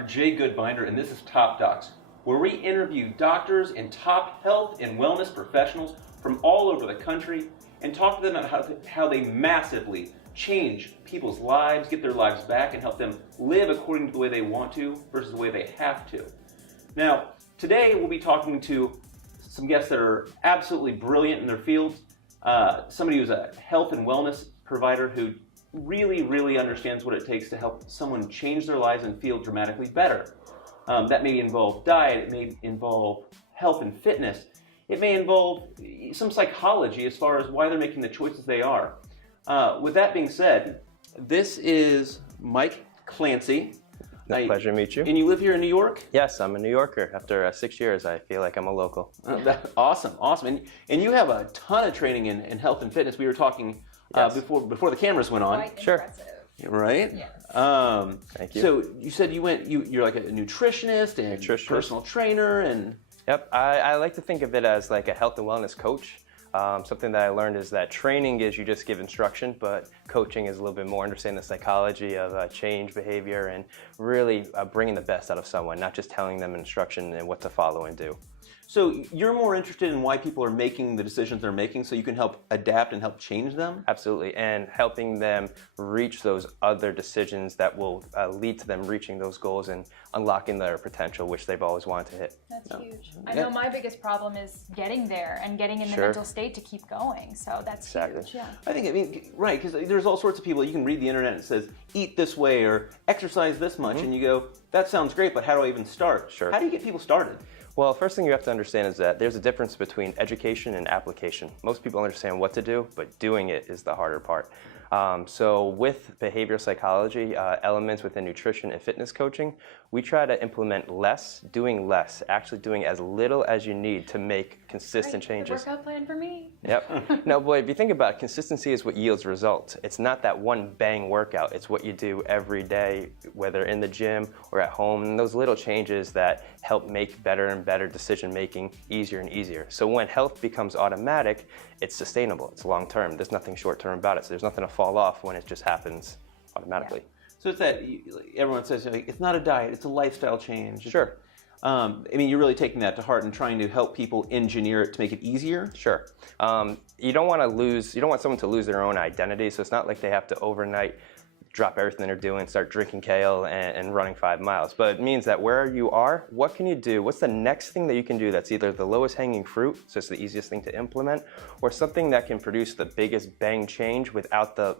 Dr. Jay Goodbinder, and this is Top Docs, where we interview doctors and top health and wellness professionals from all over the country and talk to them about how they massively change people's lives, get their lives back, and help them live according to the way they want to versus the way they have to. Now, today we'll be talking to some guests that are absolutely brilliant in their fields, somebody who's a health and wellness provider who really understands what it takes to help someone change their lives and feel dramatically better. That may involve diet, it may involve health and fitness, it may involve some psychology as far as why they're making the choices they are. With that being said, this is Mike Clancy. Pleasure to meet you. And you live here in New York? Yes, I'm a New Yorker. After 6 years, I feel like I'm a local. Awesome. And you have a ton of training in health and fitness. We were talking before the cameras went on. Quite sure. Impressive. Right? Yes. Thank you. So you said you're like a nutritionist and personal trainer and... Yep. I like to think of it as like a health and wellness coach. Something that I learned is that training is you just give instruction, but coaching is a little bit more understanding the psychology of change behavior and really bringing the best out of someone, not just telling them instruction and what to follow and do. So you're more interested in why people are making the decisions they're making so you can help adapt and help change them? Absolutely, and helping them reach those other decisions that will lead to them reaching those goals and unlocking their potential, which they've always wanted to hit. That's huge. I know my biggest problem is getting there and getting in the mental state to keep going, so that's huge. Yeah. I think, right, because there's all sorts of people, you can read the internet and it says, eat this way or exercise this much, and you go, that sounds great, but how do I even start? Sure. How do you get people started? Well, first thing you have to understand is that there's a difference between education and application. Most people understand what to do, but doing it is the harder part. So with behavioral psychology, elements within nutrition and fitness coaching, we try to implement less, actually doing as little as you need to make consistent changes. Workout plan for me. Yep. No, boy, if you think about it, consistency is what yields results. It's not that one bang workout. It's what you do every day, whether in the gym or at home, and those little changes that help make better and better decision making easier and easier. So when health becomes automatic, it's sustainable, it's long term. There's nothing short term about it. So there's nothing to fall off when it just happens automatically. Yeah. So it's that, everyone says, it's not a diet, it's a lifestyle change. Sure. I mean, you're really taking that to heart and trying to help people engineer it to make it easier? Sure. You don't want someone to lose their own identity, so it's not like they have to overnight drop everything they're doing, start drinking kale and running 5 miles. But it means that where you are, what can you do? What's the next thing that you can do that's either the lowest hanging fruit, so it's the easiest thing to implement, or something that can produce the biggest bang change with the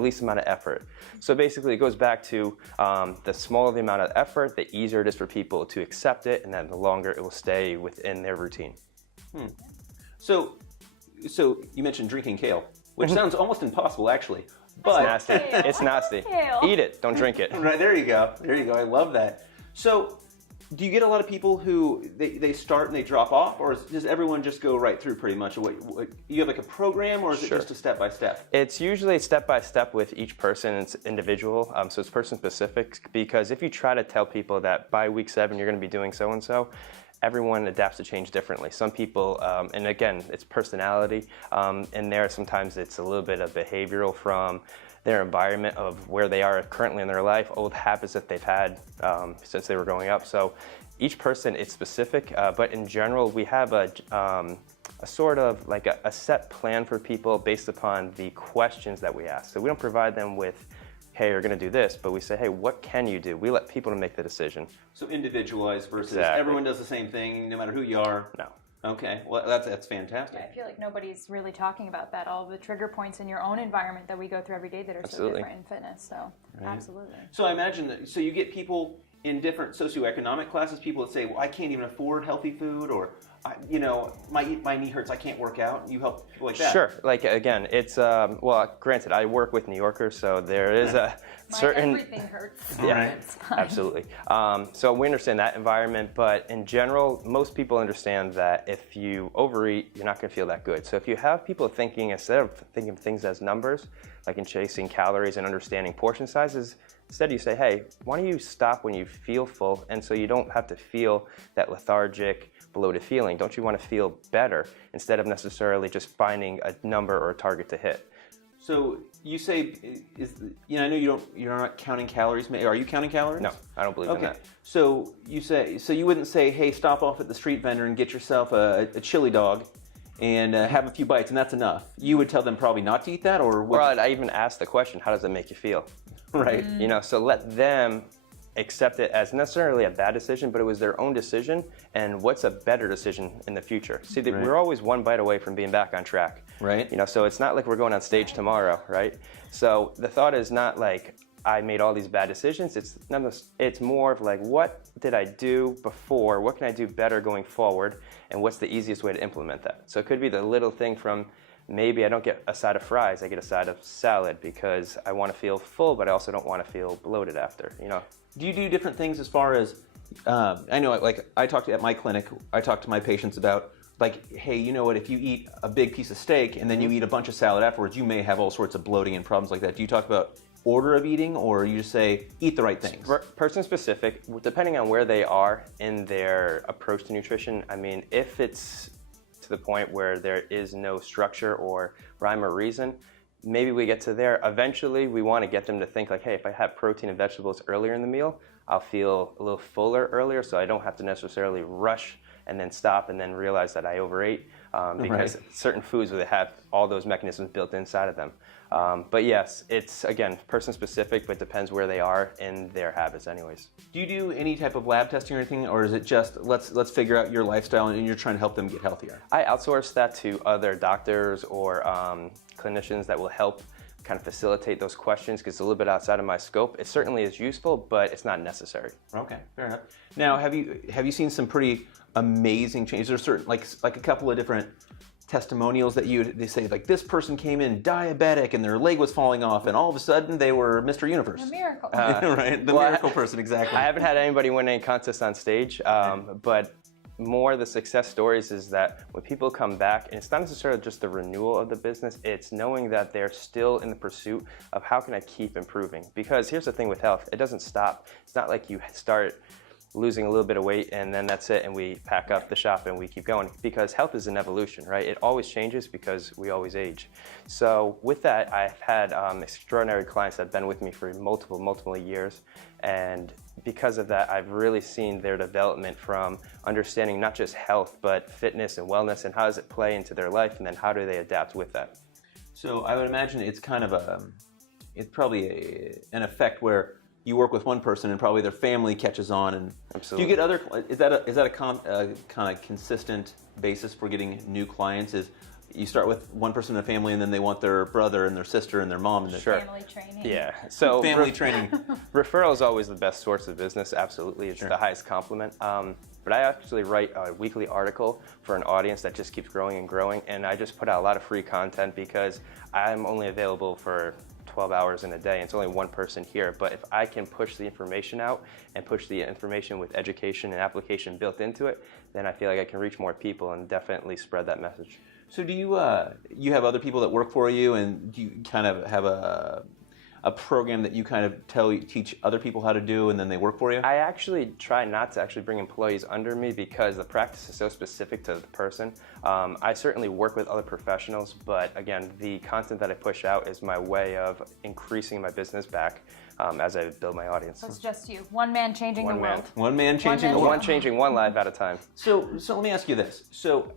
least amount of effort. So basically it goes back to the smaller the amount of effort, the easier it is for people to accept it, and then the longer it will stay within their routine. So you mentioned drinking kale, which sounds almost impossible actually. But it's nasty. It's nasty. Eat it, don't drink it. Right, there you go. There you go. I love that. So, do you get a lot of people who they start and they drop off, or does everyone just go right through pretty much? What, you have like a program, or is it just a step by step? It's usually step by step with each person. It's individual, so it's person specific. Because if you try to tell people that by week 7 you're going to be doing so and so, everyone adapts to change differently. Some people, and again, it's personality, and there sometimes it's a little bit of behavioral from their environment of where they are currently in their life, old habits that they've had since they were growing up. So each person is specific, but in general, we have a sort of like a set plan for people based upon the questions that we ask. So we don't provide them with, hey, you're going to do this, but we say, hey, what can you do? We let people make the decision. So individualized versus everyone does the same thing, no matter who you are? No. Okay, well, that's fantastic. Yeah, I feel like nobody's really talking about that, all the trigger points in your own environment that we go through every day that are so different in fitness, so absolutely. So I imagine that, so you get people in different socioeconomic classes, people that say, well, I can't even afford healthy food, or, my knee hurts, I can't work out. You help people like that? Sure. Like, again, it's, well, granted, I work with New Yorkers, so there is a certain... everything hurts. Yeah, absolutely. So we understand that environment, but in general, most people understand that if you overeat, you're not going to feel that good. So if you have people thinking, instead of thinking of things as numbers, like in chasing calories and understanding portion sizes, instead you say, hey, why don't you stop when you feel full, and so you don't have to feel that lethargic, bloated feeling. Don't you want to feel better instead of necessarily just finding a number or a target to hit? So you say, I know you're not counting calories. Are you counting calories? No, I don't believe in that. So you wouldn't say, hey, stop off at the street vendor and get yourself a chili dog and have a few bites, and that's enough. You would tell them probably not to eat that, or what? Well, I even asked the question, how does it make you feel? Right. So let them accept it as necessarily a bad decision, but it was their own decision, and what's a better decision in the future? See, we're always one bite away from being back on track. Right. So it's not like we're going on stage tomorrow, right? So the thought is not like I made all these bad decisions. It's more of like, what did I do before? What can I do better going forward? And what's the easiest way to implement that? So it could be the little thing from maybe I don't get a side of fries, I get a side of salad because I want to feel full, but I also don't want to feel bloated after, Do you do different things as far as, I know, like I talked at my clinic, I talk to my patients about, like, hey, you know what, if you eat a big piece of steak and then you eat a bunch of salad afterwards, you may have all sorts of bloating and problems like that. Do you talk about order of eating, or you just say, eat the right things? Person specific, depending on where they are in their approach to nutrition. I mean, if it's to the point where there is no structure or rhyme or reason, maybe we get to there. Eventually, we want to get them to think like, hey, if I have protein and vegetables earlier in the meal, I'll feel a little fuller earlier, so I don't have to necessarily rush and then stop and then realize that I overate, because certain foods will have all those mechanisms built inside of them. But yes, it's, again, person specific, but depends where they are in their habits anyways. Do you do any type of lab testing or anything, or is it just let's figure out your lifestyle and you're trying to help them get healthier? I outsource that to other doctors or clinicians that will help kind of facilitate those questions, because it's a little bit outside of my scope. It certainly is useful, but it's not necessary. Okay, fair enough. Now, have you seen some pretty amazing changes? There's certain like a couple of different testimonials that they say, like, this person came in diabetic and their leg was falling off, and all of a sudden they were Mr. Universe. A miracle. Right, the miracle person, exactly. I haven't had anybody win any contest on stage, but more of the success stories is that when people come back, and it's not necessarily just the renewal of the business, it's knowing that they're still in the pursuit of how can I keep improving. Because here's the thing with health, it doesn't stop. It's not like you start losing a little bit of weight and then that's it and we pack up the shop and we keep going, because health is an evolution, right? It always changes because we always age. So with that, I've had extraordinary clients that have been with me for multiple years, and because of that, I've really seen their development from understanding not just health, but fitness and wellness, and how does it play into their life, and then how do they adapt with that. So I would imagine it's kind of it's probably an effect where you work with one person and probably their family catches on. And absolutely. Do you get other? Is that a kind of consistent basis for getting new clients? Is you start with one person in the family and then they want their brother and their sister and their mom and sure. Family training. Yeah. So family training. Referral is always the best source of business. Absolutely, it's sure. the highest compliment. But I actually write a weekly article for an audience that just keeps growing and growing, and I just put out a lot of free content because I'm only available for 12 hours in a day, and it's only one person here. But if I can push the information out and push the information with education and application built into it, then I feel like I can reach more people and definitely spread that message. So do you have other people that work for you, and do you kind of have a program that you kind of teach other people how to do, and then they work for you? I actually try not to actually bring employees under me because the practice is so specific to the person. I certainly work with other professionals, but again, the content that I push out is my way of increasing my business back as I build my audience. So it's just you. One man changing the world. One man changing the world. One changing one life at a time. So let me ask you this. So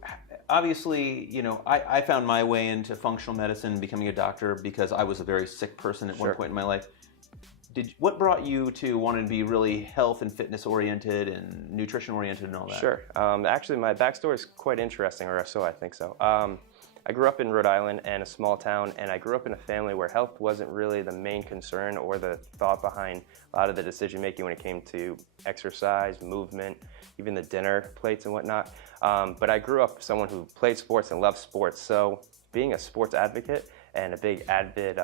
obviously, I found my way into functional medicine, becoming a doctor, because I was a very sick person at one point in my life. What brought you to wanting to be really health and fitness oriented and nutrition oriented and all that? Sure. Actually, my backstory is quite interesting, or so I think so. I grew up in Rhode Island in a small town, and I grew up in a family where health wasn't really the main concern or the thought behind a lot of the decision making when it came to exercise, movement, even the dinner plates and whatnot. But I grew up someone who played sports and loved sports, so being a sports advocate and a big avid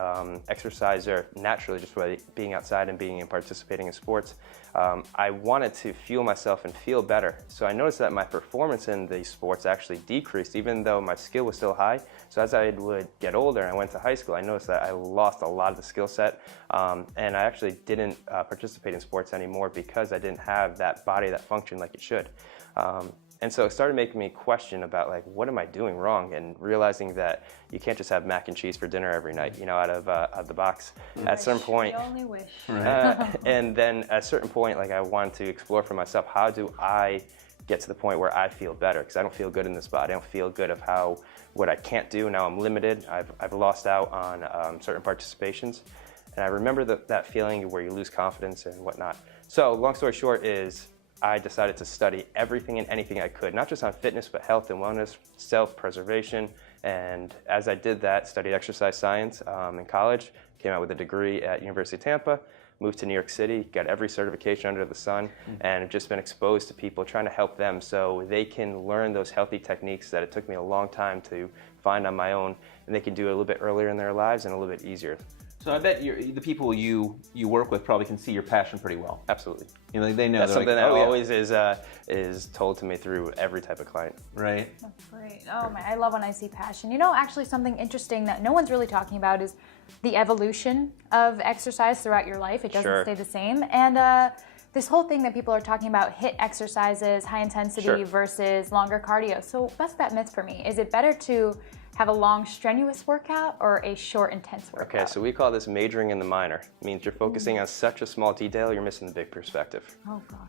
exerciser, naturally just by being outside and being and participating in sports, I wanted to fuel myself and feel better. So I noticed that my performance in these sports actually decreased, even though my skill was still high. So as I would get older and I went to high school, I noticed that I lost a lot of the skill set, and I actually didn't participate in sports anymore because I didn't have that body that functioned like it should. And so it started making me question about like, what am I doing wrong? And realizing that you can't just have mac and cheese for dinner every night, you know, out of the box. At a certain point, I only wish. and then at a certain point, like I wanted to explore for myself, how do I get to the point where I feel better? Because I don't feel good in this body. I don't feel good of what I can't do. Now I'm limited. I've lost out on certain participations. And I remember that feeling where you lose confidence and whatnot. So long story short is I decided to study everything and anything I could, not just on fitness, but health and wellness, self-preservation. And as I did that, studied exercise science in college, came out with a degree at University of Tampa, moved to New York City, got every certification under the sun, and have just been exposed to people, trying to help them so they can learn those healthy techniques that it took me a long time to find on my own, and they can do it a little bit earlier in their lives and a little bit easier. So I bet the people you work with probably can see your passion pretty well. Absolutely. You know, they know. That's something that yeah. always is told to me through every type of client. Right. That's great. Oh man, I love when I see passion. You know, actually something interesting that no one's really talking about is the evolution of exercise throughout your life. It doesn't stay the same. And this whole thing that people are talking about, HIIT exercises, high intensity versus longer cardio. So bust that myth for me. Is it better to have a long, strenuous workout or a short, intense workout? Okay, so we call this majoring in the minor. It means you're focusing on such a small detail, you're missing the big perspective. Oh gosh.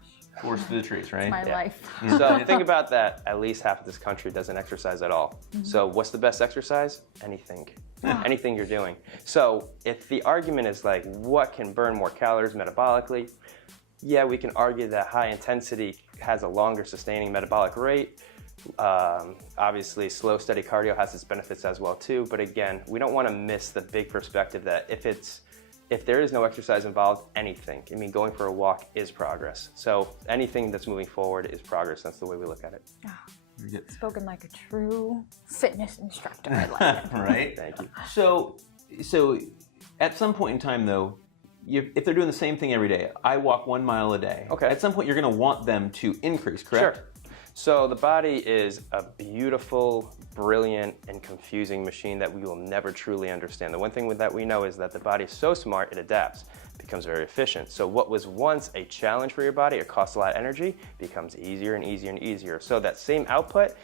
Forest to the trees, right? My life. So think about that. At least half of this country doesn't exercise at all. So what's the best exercise? Anything. Anything you're doing. So if the argument is like, what can burn more calories metabolically? Yeah, we can argue that high intensity has a longer sustaining metabolic rate. Obviously, slow, steady cardio has its benefits as well too. But again, we don't want to miss the big perspective that if there is no exercise involved, anything. I mean, going for a walk is progress. So anything that's moving forward is progress. That's the way we look at it. Oh, spoken like a true fitness instructor. I like it. Right. Thank you. So at some point in time, though, if they're doing the same thing every day, I walk 1 mile a day. Okay. At some point, you're going to want them to increase, correct? Sure. So the body is a beautiful, brilliant, and confusing machine that we will never truly understand. The one thing that we know is that the body is so smart, it adapts, becomes very efficient. So what was once a challenge for your body, it costs a lot of energy, becomes easier and easier and easier. So that same output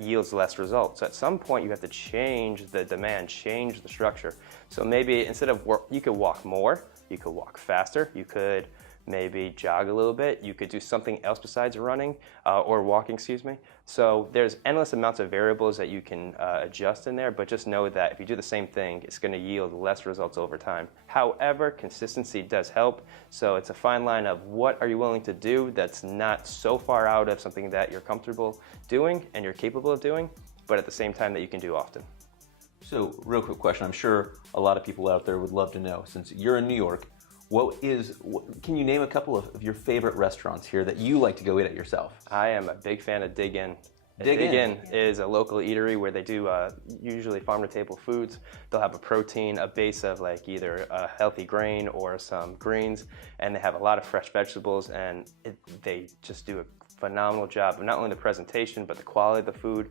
yields less results. So at some point, you have to change the demand, change the structure. So maybe instead of you could walk more, you could walk faster, you could maybe jog a little bit. You could do something else besides running or walking, excuse me. So there's endless amounts of variables that you can adjust in there, but just know that if you do the same thing, it's going to yield less results over time. However, consistency does help. So it's a fine line of what are you willing to do that's not so far out of something that you're comfortable doing and you're capable of doing, but at the same time that you can do often. So real quick question. I'm sure a lot of people out there would love to know, since you're in New York, can you name a couple of your favorite restaurants here that you like to go eat at yourself? I am a big fan of Dig In. Dig In is a local eatery where they do usually farm-to-table foods. They'll have a protein, a base of like either a healthy grain or some greens, and they have a lot of fresh vegetables, and they just do a phenomenal job of not only the presentation, but the quality of the food.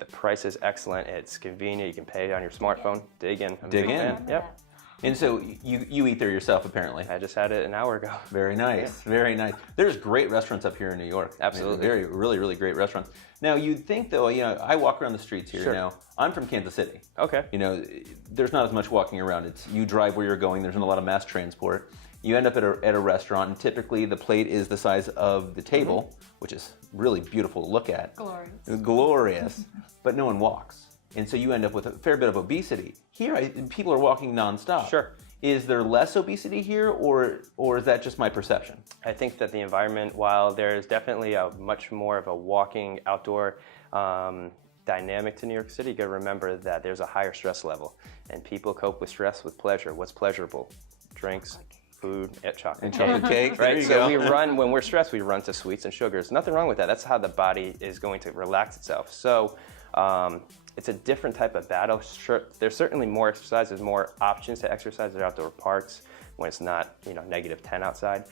The price is excellent. It's convenient. You can pay it on your smartphone. Dig In. I'm a Dig big In. fan. Yep. And so you eat there yourself, apparently. I just had it an hour ago. Very nice, very nice. There's great restaurants up here in New York. Absolutely. Really great restaurants. Now, you'd think, though, you know, I walk around the streets here. Sure. Now, I'm from Kansas City. Okay. You know, there's not as much walking around. It's you drive where you're going. There's not a lot of mass transport. You end up at a restaurant, and typically the plate is the size of the table, which is really beautiful to look at. Glorious. But no one walks. And so you end up with a fair bit of obesity. Here, people are walking nonstop. Sure. Is there less obesity here, or is that just my perception? I think that the environment, while there's definitely a much more of a walking outdoor dynamic to New York City, you got to remember that there's a higher stress level, and people cope with stress with pleasure. What's pleasurable? Drinks, food, chocolate. And chocolate cake. Right. There you So go. when we're stressed, we run to sweets and sugars. Nothing wrong with that. That's how the body is going to relax itself. So it's a different type of battle. Sure, there's certainly more exercise. There's more options to exercise. There are outdoor parks when it's not, you know, -10 outside.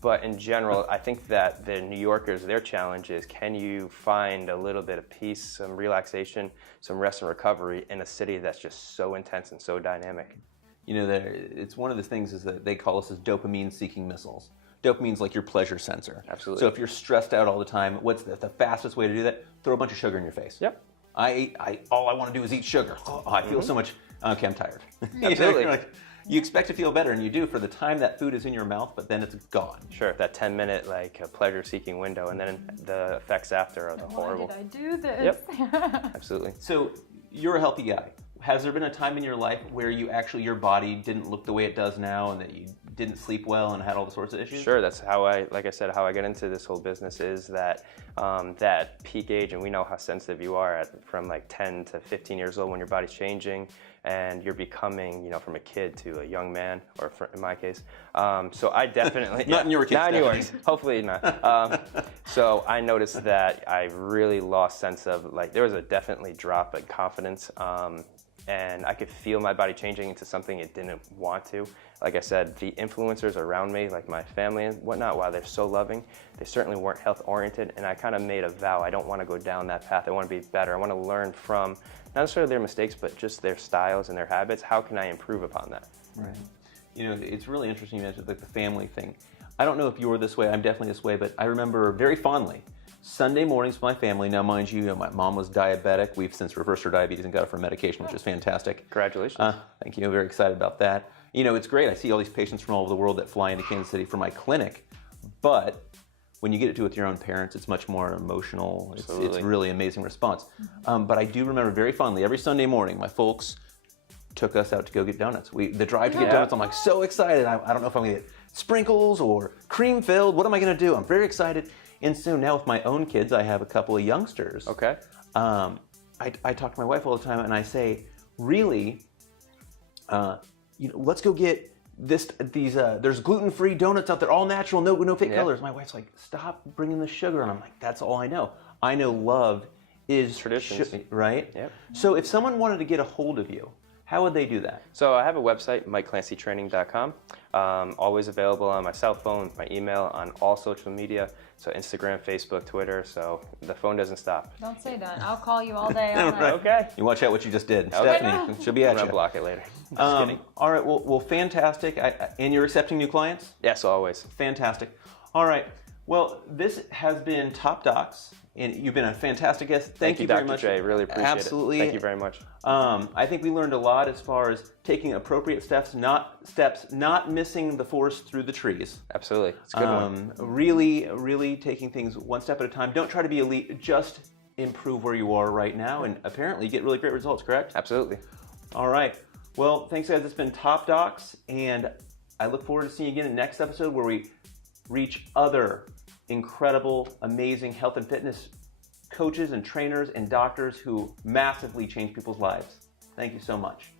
But in general, I think that the New Yorkers, their challenge is, can you find a little bit of peace, some relaxation, some rest and recovery in a city that's just so intense and so dynamic? You know, it's one of the things is that they call us as dopamine-seeking missiles. Dopamine's like your pleasure sensor. Absolutely. So if you're stressed out all the time, what's the fastest way to do that? Throw a bunch of sugar in your face. Yep. All I want to do is eat sugar. Oh, I feel so much. Okay, I'm tired. Absolutely. You expect to feel better, and you do for the time that food is in your mouth, but then it's gone. Sure, that 10-minute pleasure-seeking window, and then the effects after are the horrible. Why did I do this? Yep, absolutely. So you're a healthy guy. Has there been a time in your life where your body didn't look the way it does now, and that you didn't sleep well and had all the sorts of issues? Sure, that's how like I said, how I got into this whole business is that that peak age, and we know how sensitive you are from like 10 to 15 years old when your body's changing and you're becoming, from a kid to a young man, or in my case. So I definitely not in your case. Not in yours. Hopefully not. So I noticed that I really lost sense of there was a definitely drop in confidence. And I could feel my body changing into something it didn't want to. Like I said, the influencers around me, like my family and whatnot, while they're so loving, they certainly weren't health oriented. And I kind of made a vow, I don't want to go down that path. I want to be better. I want to learn from not necessarily their mistakes, but just their styles and their habits. How can I improve upon that? Right. It's really interesting you mentioned the family thing. I don't know if you're this way. I'm definitely this way, but I remember very fondly Sunday mornings with my family. Now, mind you, my mom was diabetic. We've since reversed her diabetes and got her from medication, which is fantastic. Congratulations. Thank you. Very excited about that. It's great. I see all these patients from all over the world that fly into Kansas City for my clinic. But when you get to do it with your own parents, it's much more emotional. It's really amazing response. But I do remember very fondly, every Sunday morning, my folks took us out to go get donuts. The drive to get donuts, I'm like so excited. I don't know if I'm going to get sprinkles or cream filled. What am I going to do? I'm very excited. And so now with my own kids, I have a couple of youngsters. Okay. I talk to my wife all the time, and I say, really, let's go get these. There's gluten-free donuts out there, all natural, no fake colors. My wife's like, stop bringing the sugar, and I'm like, that's all I know. I know love is traditions, right? Yep. So if someone wanted to get a hold of you, how would they do that? So I have a website, MikeClancyTraining.com. Always available on my cell phone, my email, on all social media. So Instagram, Facebook, Twitter. So the phone doesn't stop. Don't say that. I'll call you all day. All night. Okay. You watch out what you just did. Okay. Stephanie, she'll be at I'm you. gonna block it later. Just kidding. All right. Well, fantastic. And you're accepting new clients? Yes, always. Fantastic. All right. Well, this has been Top Docs, and you've been a fantastic guest. Thank you very much. Dr. J. Really appreciate Absolutely. it. Thank you very much. I think we learned a lot as far as taking appropriate steps, not missing the forest through the trees. Absolutely. It's a good one. Really taking things one step at a time. Don't try to be elite. Just improve where you are right now, and apparently you get really great results, correct? Absolutely. All right. Well, thanks, guys. It's been Top Docs, and I look forward to seeing you again in the next episode where we reach other incredible, amazing health and fitness coaches and trainers and doctors who massively change people's lives. Thank you so much.